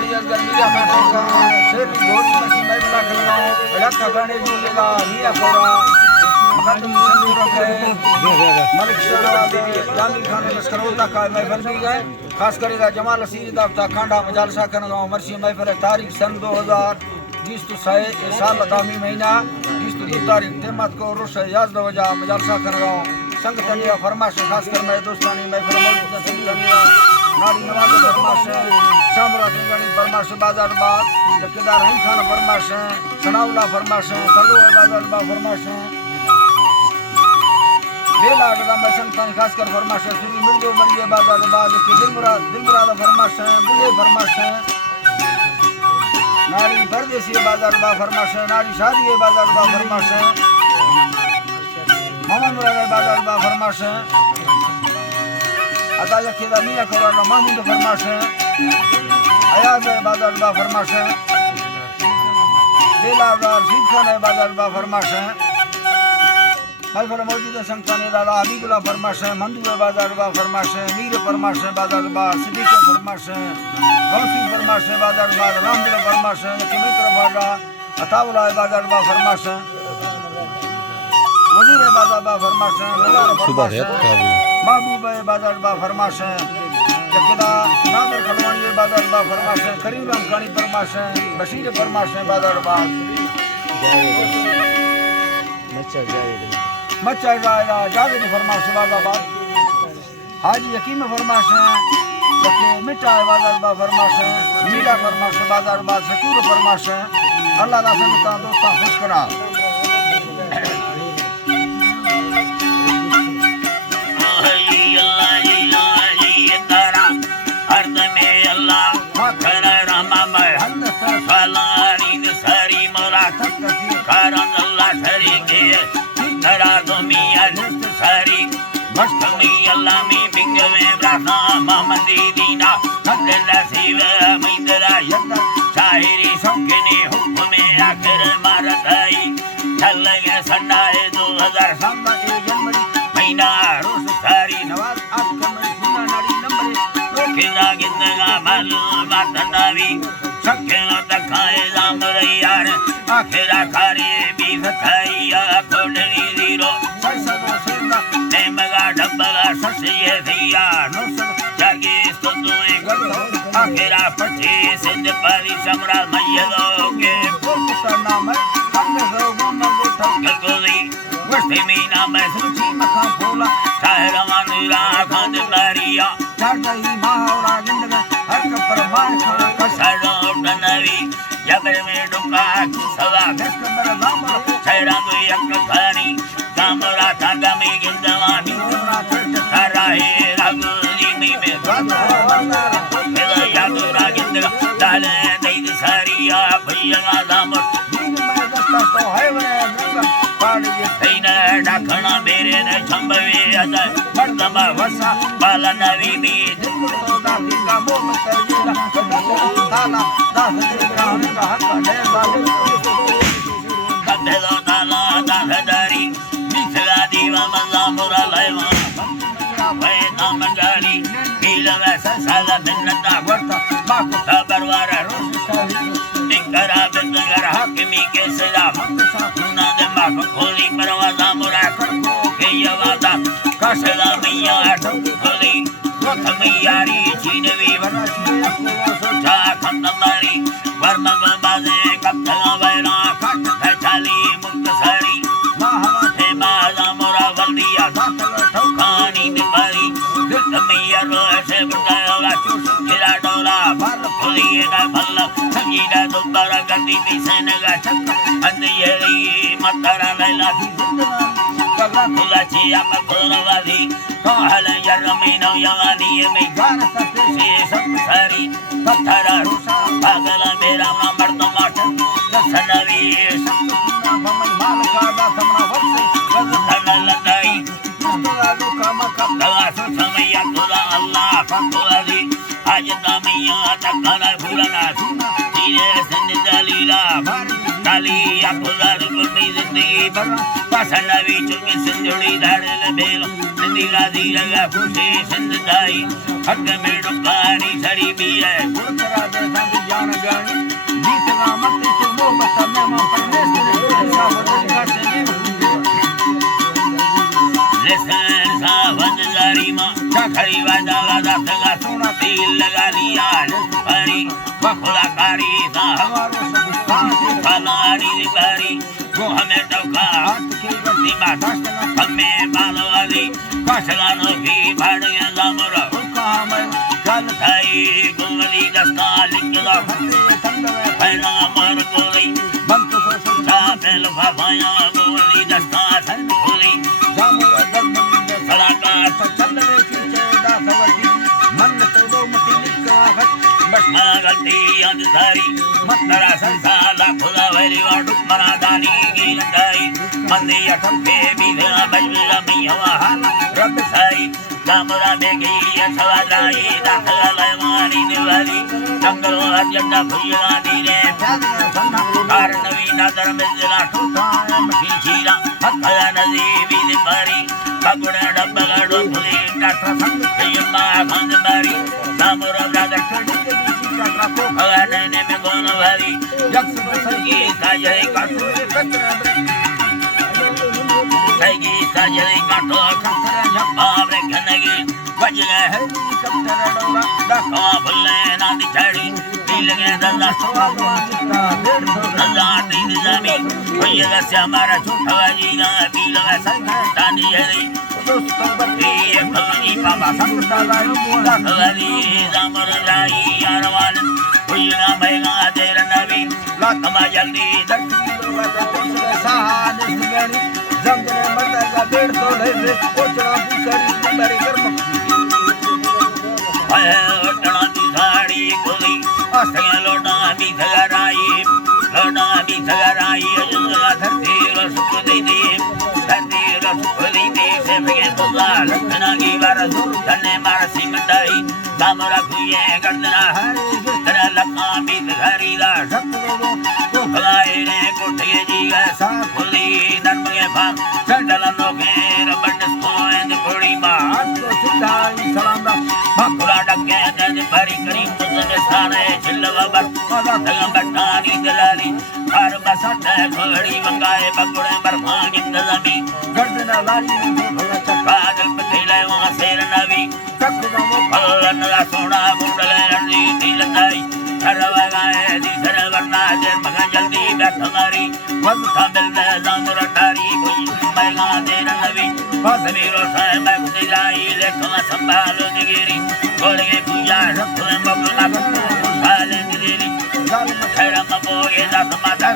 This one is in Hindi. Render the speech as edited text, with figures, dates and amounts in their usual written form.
नाड़ी अजगर मीरा काटोगा शेर घोड़ी मसी मैबला खलना रखा गाने जुलेगा मिया कोरा मखदम संदूर के मलिक शहनवाज जामी खान लश्करोता का महफिल भी है खास करेगा जमाल असीर दाफ्ता खांडा मजालसा करना मरसी महफिल तारीख सन 2020 तो साल दामी महीना 20 तारीख तेमत को रोश याद वजह मजालसा करना संगतनिया फरमाश खास कर मेरे दोस्तानी महफिल मौजूद संगतनिया नारी नवाज फरमाश शामरा सिंगणी फरमाश बाजार बाग ठेकेदार रहीम खान फरमाश सनाउल्ला फरमाश कल्लू बाजार बाग फरमाश बेला गदा संगतन खास कर फरमाश श्री मिर्जो मरिए बाजार बाग के दिलमुराद फरमाश बुले फरमाश नारी परदेसी बाजार बाग फरमाश नारी शादी बाजार बाग फरमाश मोहम्मद मुराद बाजार बा फरमाश अदालत के मियां कोरा महमूद फरमाश अयाज बाजार बा फरमाश बेलादार रशीद खान बाजार बा फरमाश महफिल मौजूद संगतान दादा हबीबुल्ला फरमाश मंदू बाजार बा फरमाश मीर फरमाश बाजार बा सिद्दीक फरमाश गौसी फरमाश बाजार बा रामदिल फरमाश मित्र बाजा अताउल्ला बाजार बा फरमाश वजीर बाजार बा फरमाश नगार फरमाश महबूब बाजार बा फरमाश जकेदा नादर खलवानी बाजार बा फरमाश करीम रामकानी फरमाश बशीर फरमाश बाजार बा मच्चा जावेद फरमाश बाजाबाद हाजी यकीम फरमाश जके मिठा बाजार बा फरमाश मीरा फरमाश बाजार बा शकूर फरमाश अल्लाह दा संगता दोस्ता खुश करा शायरी सौकने हुक्म आखिर मारताई चल गए संडाए 2017 जनवरी महीना रोज सारी नवाज आकमरी सुना नाड़ी नंबर रोकेगा गिंदगा मालूमात नावी शक्ल तखाए जामरे यार आखिरा खारी बीफ खाइया खोडनी जीरो सरसदो सेंदा नेमगा डबला ससिए दिया नो जागे स्तुए गलो आखिरा पचे सिंध पारी समरा मयदो के पुत्र नाम हमने गुम गुठ गगोली वस्ते मीना में सुची मखा फूला शाहर मानुरा खान मारिया चारदई मावरा जिंदगा हर परमान खा कसरो ननवी जबर में डुका सवा गस्कर जामा छैरा दो एक खानी जामरा थागा में गिंदवानी चट सारा है रागुली में बादरा यादुरा गिंदगा डाले दई सारिया भैया जामर दिन में दस्ता तो है वे पाड़ी थैना डाखना मेरे ने छंबवे अदा मर्दमा वसा बाला नवी में दिल दादी का मोह तेरा ताला दादी का हक है बाले कदलो ताला दादारी मिसला दीवा मल्ला मुरा लेवा वे नामंगारी मिलवे संसाला दिनता वर्ता माको खबरवारा रोज निकरा बिंदगर हकमी के सजा मंगसा खुना दे माको खोली परवाजा मुरा करको के यवादा कसला मैया ठोक खोली कोथ मैयारी चीनवी वरची को सोचा खंदमारी वर्मग बाजे कत्थला वैरा कट खचाली मुक्तसरी महाथे बाजा मुरा वल्दिया दातल ठोकानी निमारी दिल मैया रोसे बुंदा चूस खिला डोला बाल खोली ना भल्ला संगीना दोबारा गंदी दिसनगा चक्का अंधेरी मतरा लैला दी कगला खुला चिया मकोरवादी कहल यरमीनो यानी में गान सत्य से सब सारी पत्थरा रुसा पागला मेरा मर्द माट दसनवी सब भमन माल का दासमना वर्ष गजन लगाई दुआ का मकम दवा समय तुला अल्लाह फकुली आज दामिया तकना भूलना धीरे सिंध दलीला भर काली अखुदार गुनी जिंदगी भर पसनवी चुमी सिंधुड़ी धारल बेल निंदिला दीलगा खुशी सिंध दाई हक में डुकारी सड़ी भी है गुणकरा दे संग दिल लगा लिया हरी बखुलाकारी सालारी बारी वो हमें डोका हमें बालवाली कसलानो की भाड़िया जामुरा थाई गोली दस्ता लिखला पहला मर गोली साबेल भाया गोली दस्ता सन गोली गलती अंधारी मतरा संसाला खुदा वरी वाडू मरादानी की लंगाई मंदी अठम के बिना बजला मियावा रब साई कामरा बेगी सवालाई दाखला लयमानी निवाली जंगलो अजंडा भुजला दीने कार नवी नादर मिजला ठोठा मखीचीला हत्या नदी विद मारी पगुड़ा डबगड़ो भुली डाक्टर संग यम्मा खंड मारी सामरा ब्रदर को भगाने में कौन भारी जक्स सही साजरे काटो सही साजरे काटो बाबरे घनगी बजले है कप्तर डोला दखा भुल्ले ना दिछड़ी दिल के दल्ला दल्ला तीन जमी कोई वैसे हमारा झूठा जीना दिल वैसा तानी है दोस्तों बत्ती भगनी बाबा संगतालाई दखली जामर लाई यारवान हुईना महंगा देर नवी लातमा जल्दी दर्शी सहान सुगणी जंगले मरदा का बेड़ तो ले ओचना पुकरी मेरे कर्म आए ओटना दी साड़ी गोली असया लोटा भी धगराई अजुला धरती रसुक दे दे धरती रसुक दे दे से भगे बोला लखना की बारह धने मार सिमटाई कामरा कुये गर्दना हरे जितना लखा भी धरी दा शक्लो को भलाए ने कोठे जी ऐसा खुली धर्म के भाग चंडल नोके रबड़ स्कोएंद कोड़ी बात को सिद्धाई सलाम दा भकुला डके दे भरी करी मुझे सारे चिल्लवा बर दगम बटानी दलाली हर बसत घोड़ी मंगाए बकुड़े बरफानी दलमी गर्दना लाली भोला चक्का दिल पथेले वहां शेर नवी तकनो फलन ला सोना मुंडले रंजी दिल ताई सरवा गाए दी सरवरना जर मगा जल्दी बैठ हमारी वक्त था दिल में जामुरा टारी कोई मैला दे नवी फासमी रोसाए मैं दिलाई लेखा संभालो दिगिरी बोल के पूजा रखो मगला साले दिली जाल खैरा मबो